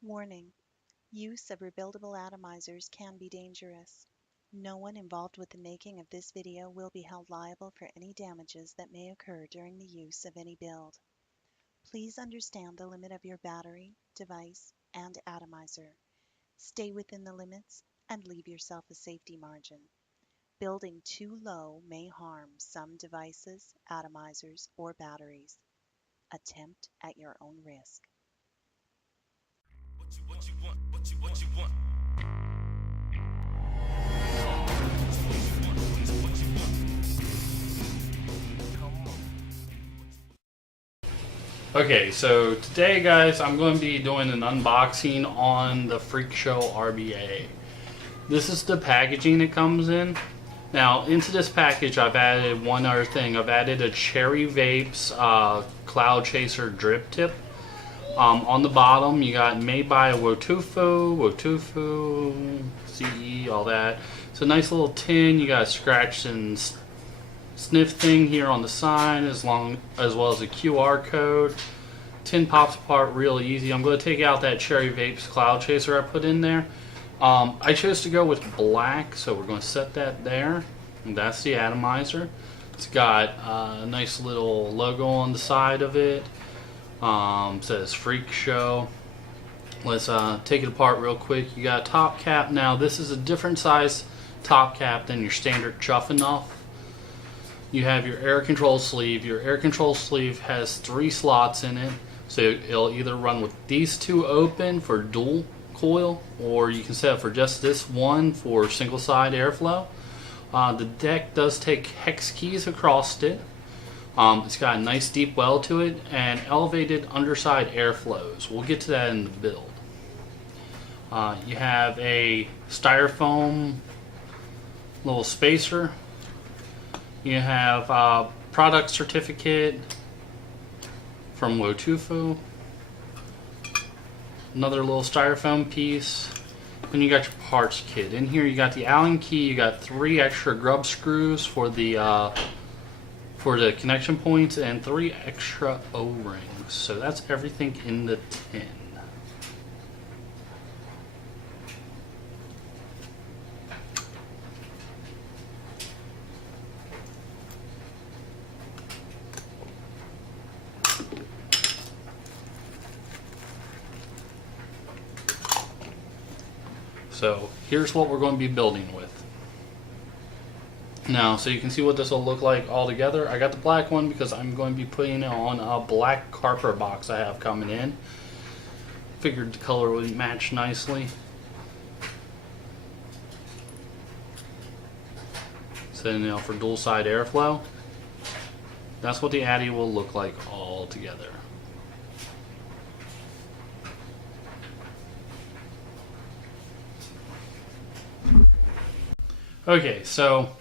Warning: use of rebuildable atomizers can be dangerous. No one involved with the making of this video will be held liable for any damages that may occur during the use of any build. Please understand the limit of your battery, device, and atomizer. Stay within the limits and leave yourself a safety margin. Building too low may harm some devices, atomizers, or batteries. Attempt at your own risk. Okay, so today guys, I'm going to be doing an unboxing on the Freakshow RBA. This is the packaging it comes in. Now, into this package I've added one other thing. I've added a Cherry Vapes Cloud Chaser drip tip. On the bottom you got made by Wotofo, CE, all that. It's a nice little tin. You got a scratch and sniff thing here on the side, as well as a QR code. Tin pops apart real easy. I'm going to take out that Cherry Vapes Cloud Chaser I put in there. I chose to go with black, so we're going to set that there. And that's the atomizer. It's got a nice little logo on the side of it. Says Freakshow. Let's take it apart real quick. You got a top cap. Now this is a different size top cap than your standard Chuff Enough. You have your air control sleeve. Your air control sleeve has 3 slots in it, so it'll either run with these 2 open for dual coil, or you can set it for just this one for single side airflow. The deck does take hex keys across it. It's got a nice deep well to it and elevated underside airflows. We'll get to that in the build. You have a styrofoam little spacer. You have a product certificate from Wotofo. Another little styrofoam piece. Then you got your parts kit. In here you got the Allen key. You got 3 extra grub screws for the connection points and 3 extra O-rings. So that's everything in the tin. So here's what we're going to be building with. Now, so you can see what this will look like all together. I got the black one because I'm going to be putting it on a black cardboard box I have coming in. Figured the color would match nicely. Setting it up for dual side airflow. That's what the Addy will look like all together. Okay, so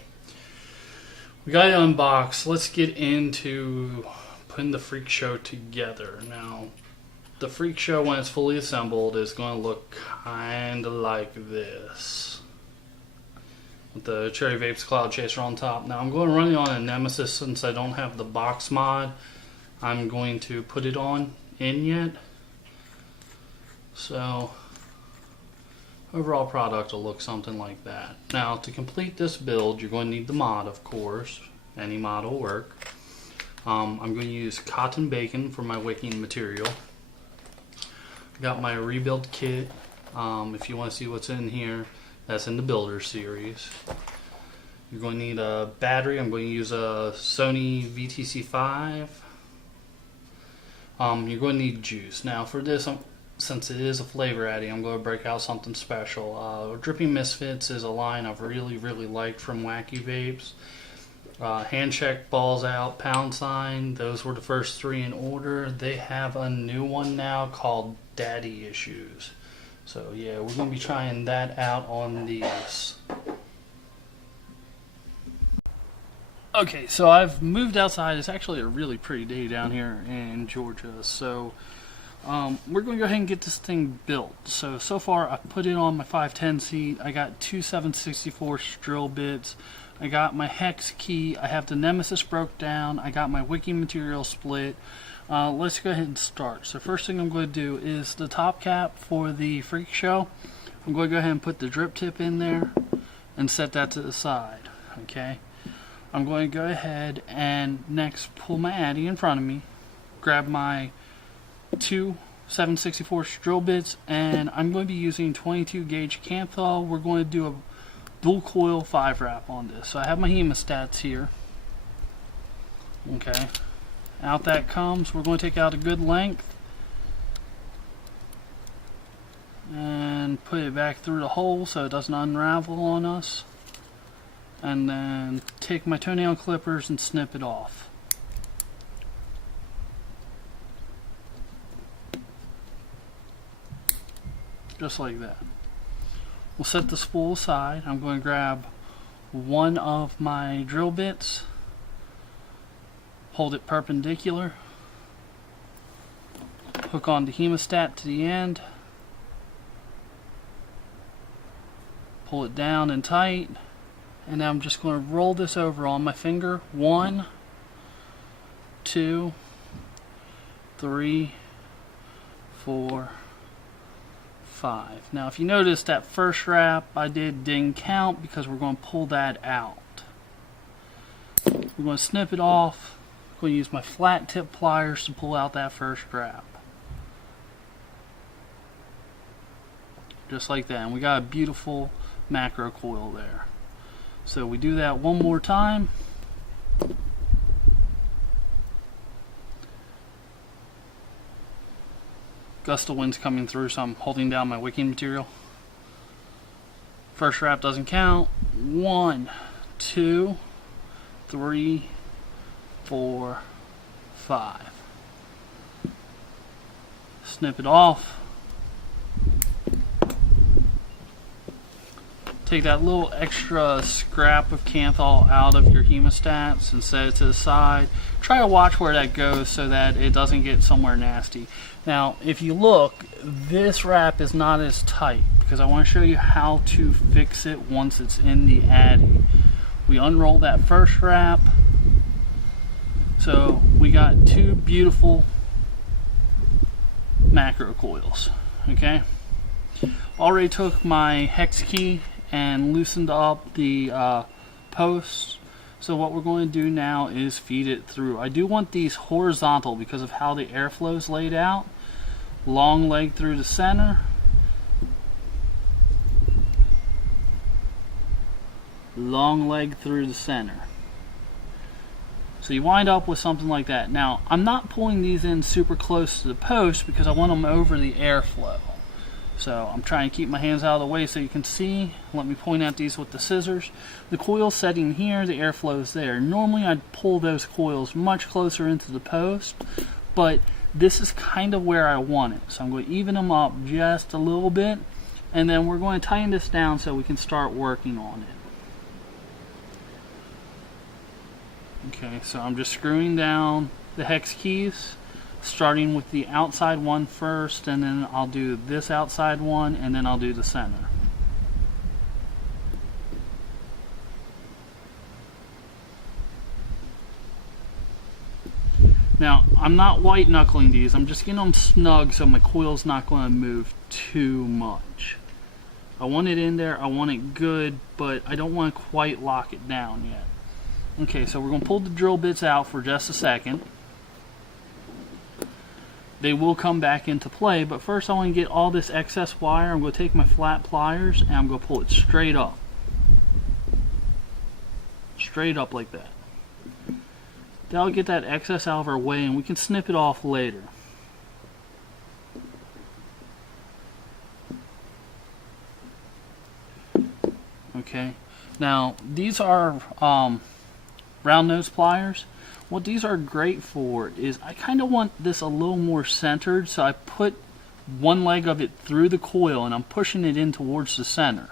we got it unboxed. Let's get into putting the Freakshow together. Now, the Freakshow, when it's fully assembled, is going to look kind of like this, with the Cherry Vapes Cloud Chaser on top. Now, I'm going to run it on a Nemesis since I don't have the box mod. I'm going to put it on in yet. So overall product will look something like that. Now, to complete this build, you're going to need the mod, of course. Any mod will work. I'm going to use cotton bacon for my wicking material. Got my rebuild kit. If you want to see what's in here, that's in the Builder series. You're going to need a battery. I'm going to use a Sony VTC5. You're going to need juice. Now, for this, since it is a flavor addy, I'm going to break out something special. Dripping Misfits is a line I've really liked from Wacky Vapes. Handcheck, Balls Out, Pound Sign, those were the first 3 in order. They have a new one now called Daddy Issues. So yeah, we're going to be trying that out on these. Okay, so I've moved outside. It's actually a really pretty day down here in Georgia. So we're going to go ahead and get this thing built. So far I put it on my 510 seat. I got 2 7/64 drill bits. I got my hex key. I have the Nemesis broke down. I got my wicking material split. Let's go ahead and start. So first thing I'm going to do is the top cap for the Freakshow. I'm going to go ahead and put the drip tip in there and set that to the side. Okay. I'm going to go ahead and next pull my Addy in front of me, grab my two 7/64 drill bits, and I'm going to be using 22 gauge Canthal. We're going to do a dual coil 5 wrap on this. So I have my hemostats here. Okay. Out that comes. We're going to take out a good length and put it back through the hole so it doesn't unravel on us. And then take my toenail clippers and snip it off. Just like that. We'll set the spool aside. I'm going to grab one of my drill bits, hold it perpendicular, hook on the hemostat to the end, pull it down and tight, and now I'm just going to roll this over on my finger. 1, 2, 3, 4, 5. Now if you notice that first wrap I didn't count because we're going to pull that out. We're going to snip it off. I'm going to use my flat tip pliers to pull out that first wrap. Just like that. And we got a beautiful macro coil there. So we do that one more time. Gust of wind's coming through, so I'm holding down my wicking material. First wrap doesn't count. 1, 2, 3, 4, 5. Snip it off. Take that little extra scrap of Canthal out of your hemostats and set it to the side. Try to watch where that goes so that it doesn't get somewhere nasty. Now, if you look, this wrap is not as tight because I want to show you how to fix it once it's in the Addy. We unroll that first wrap. So we got two beautiful macro coils. Okay. Already took my hex key and loosened up the posts. So what we're going to do now is feed it through. I do want these horizontal because of how the airflow is laid out. Long leg through the center. Long leg through the center. So you wind up with something like that. Now, I'm not pulling these in super close to the post because I want them over the airflow. So I'm trying to keep my hands out of the way so you can see. Let me point out these with the scissors. The coil setting here, the airflow is there. Normally I'd pull those coils much closer into the post, but this is kind of where I want it. So I'm going to even them up just a little bit, and then we're going to tighten this down so we can start working on it. Okay, so I'm just screwing down the hex keys, starting with the outside one first, and then I'll do this outside one, and then I'll do the center. Now, I'm not white knuckling these, I'm just getting them snug so my coil's not going to move too much. I want it in there, I want it good, but I don't want to quite lock it down yet. Okay, so we're going to pull the drill bits out for just a second. They will come back into play, but first I want to get all this excess wire. I'm going to take my flat pliers and I'm going to pull it straight up. Straight up like that. That'll get that excess out of our way and we can snip it off later. Okay, now these are round nose pliers. What these are great for is I kind of want this a little more centered, so I put one leg of it through the coil and I'm pushing it in towards the center.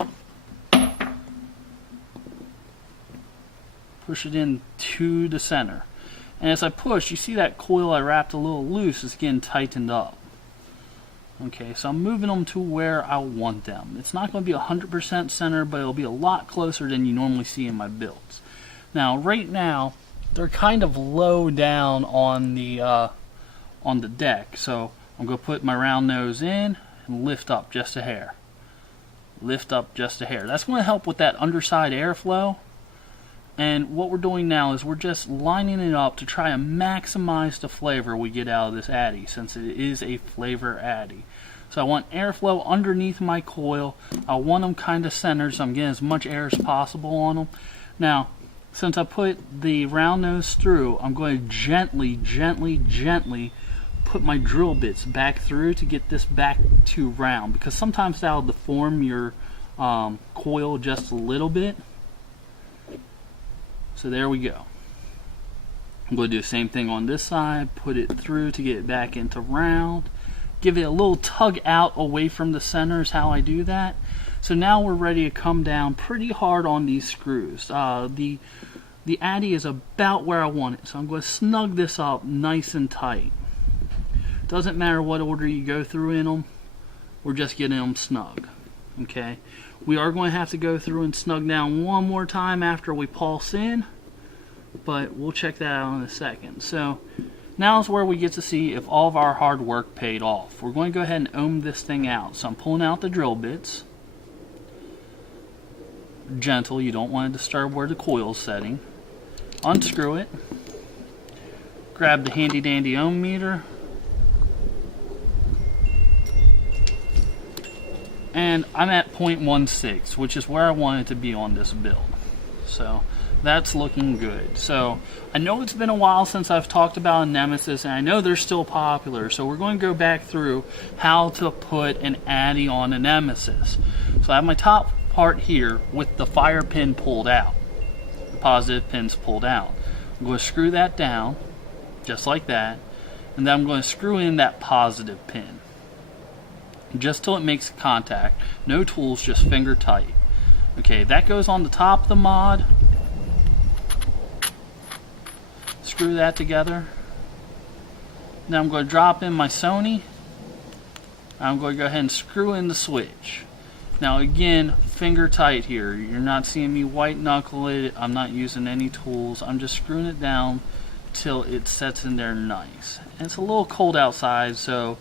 Push it in to the center. And as I push, you see that coil I wrapped a little loose is getting tightened up. Okay, so I'm moving them to where I want them. It's not going to be 100% center, but it'll be a lot closer than you normally see in my builds. Now, right now, they're kind of low down on the on the deck. So I'm going to put my round nose in and lift up just a hair. Lift up just a hair. That's going to help with that underside airflow. And what we're doing now is we're just lining it up to try and maximize the flavor we get out of this addy, since it is a flavor addy. So I want airflow underneath my coil. I want them kind of centered, so I'm getting as much air as possible on them. Now, since I put the round nose through, I'm going to gently, gently, gently put my drill bits back through to get this back to round, because sometimes that'll deform your coil just a little bit. So there we go. I'm going to do the same thing on this side, put it through to get it back into round. Give it a little tug out away from the center is how I do that. So now we're ready to come down pretty hard on these screws. The addy is about where I want it, so I'm going to snug this up nice and tight. Doesn't matter what order you go through in them, we're just getting them snug. Okay, we are going to have to go through and snug down one more time after we pulse in, but we'll check that out in a second. So now is where we get to see if all of our hard work paid off. We're going to go ahead and ohm this thing out. So I'm pulling out the drill bits. Gentle, you don't want to disturb where the coil's setting. Unscrew it. Grab the handy dandy ohm meter. And I'm at 0.16, which is where I want it to be on this build. So that's looking good. So I know it's been a while since I've talked about a Nemesis, and I know they're still popular. So we're going to go back through how to put an addy on a Nemesis. So I have my top part here with the fire pin pulled out. The positive pin's pulled out. I'm going to screw that down, just like that. And then I'm going to screw in that positive pin. Just till it makes contact. No tools, just finger tight. Okay, that goes on the top of the mod. Screw that together. Now I'm going to drop in my Sony. I'm going to go ahead and screw in the switch. Now again, finger tight here. You're not seeing me white knuckle it. I'm not using any tools. I'm just screwing it down till it sets in there nice. And it's a little cold outside, so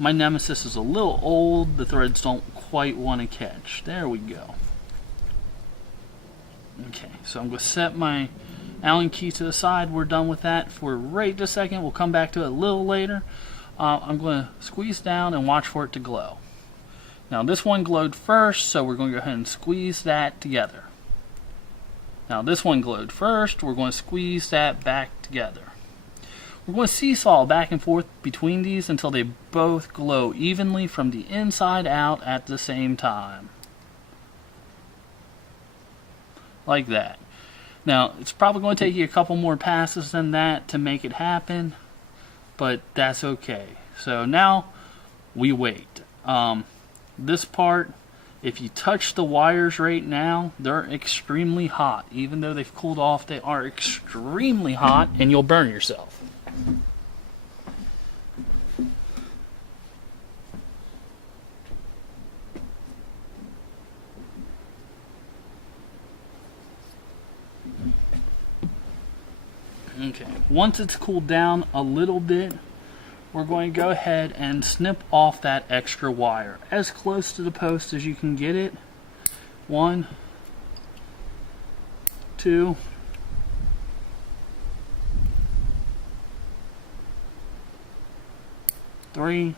my Nemesis is a little old. The threads don't quite want to catch. There we go. Okay, so I'm going to set my Allen key to the side. We're done with that for right a second. We'll come back to it a little later. I'm going to squeeze down and watch for it to glow. Now this one glowed first, so we're going to go ahead and squeeze that together. Now this one glowed first. We're going to squeeze that back together. We're going to seesaw back and forth between these until they both glow evenly from the inside out at the same time. Like that. Now, it's probably going to take you a couple more passes than that to make it happen, but that's okay. So now, we wait. This part, if you touch the wires right now, they're extremely hot. Even though they've cooled off, they are extremely hot, and you'll burn yourself. Okay, once it's cooled down a little bit, we're going to go ahead and snip off that extra wire as close to the post as you can get it. 1, 2, 3,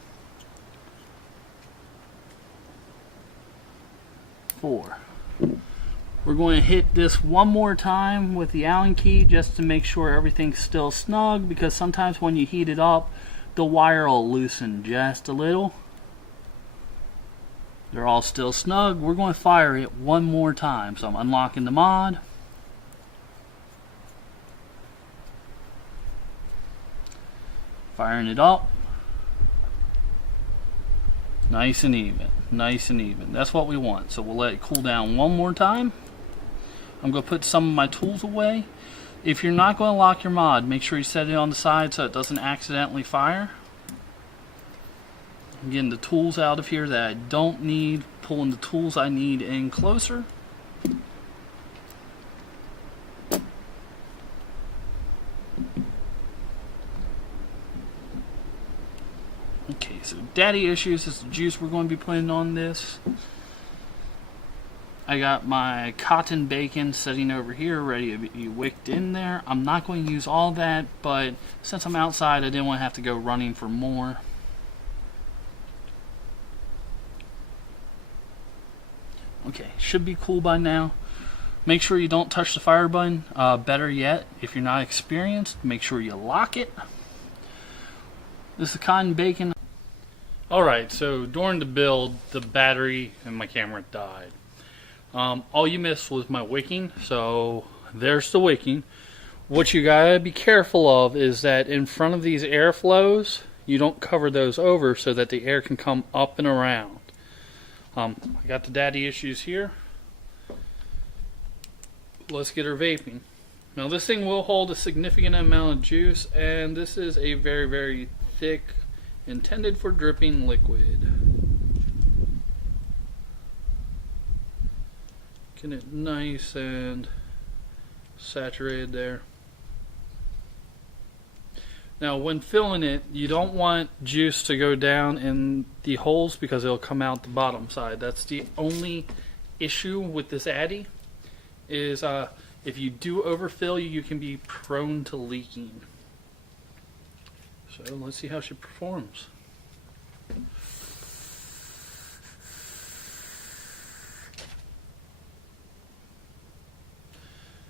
4. We're going to hit this one more time with the Allen key just to make sure everything's still snug, because sometimes when you heat it up, the wire will loosen just a little. They're all still snug. We're going to fire it one more time. So I'm unlocking the mod. Firing it up. Nice and even. Nice and even. That's what we want. So we'll let it cool down one more time. I'm going to put some of my tools away. If you're not going to lock your mod, make sure you set it on the side so it doesn't accidentally fire. I'm getting the tools out of here that I don't need, pulling the tools I need in closer. Daddy Issues is the juice we're going to be putting on this. I got my cotton bacon sitting over here ready to be wicked in there. I'm not going to use all that, but since I'm outside, I didn't want to have to go running for more. Okay, should be cool by now. Make sure you don't touch the fire button. Better yet, if you're not experienced, make sure you lock it. This is cotton bacon. Alright, so during the build, the battery and my camera died. All you missed was my wicking, so there's the wicking. What you gotta be careful of is that in front of these airflows, you don't cover those over so that the air can come up and around. I got the Daddy Issues here. Let's get her vaping. Now this thing will hold a significant amount of juice, and this is a very, very thick, intended for dripping liquid. Getting it nice and saturated there. Now when filling it, you don't want juice to go down in the holes because it'll come out the bottom side. That's the only issue with this Addy, is if you do overfill, you can be prone to leaking. So let's see how she performs.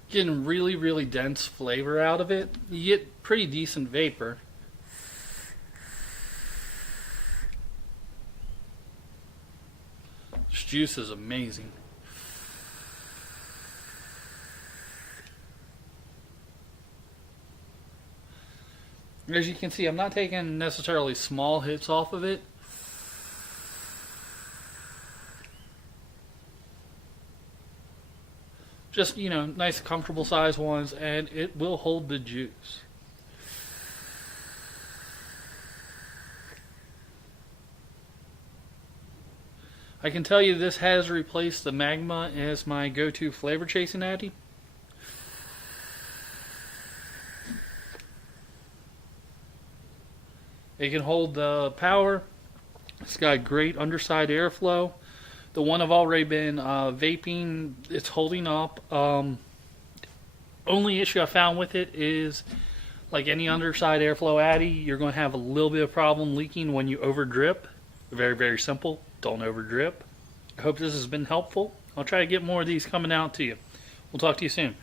Getting really, really dense flavor out of it. You get pretty decent vapor. This juice is amazing. As you can see, I'm not taking necessarily small hits off of it. Just, you know, nice comfortable size ones, and it will hold the juice. I can tell you this has replaced the Magma as my go-to flavor chasing Addy. It can hold the power. It's got great underside airflow. The one I've already been vaping, it's holding up. Only issue I found with it is, like any underside airflow Addy, you're going to have a little bit of problem leaking when you over drip. Very, very simple. Don't over drip. I hope this has been helpful. I'll try to get more of these coming out to you. We'll talk to you soon.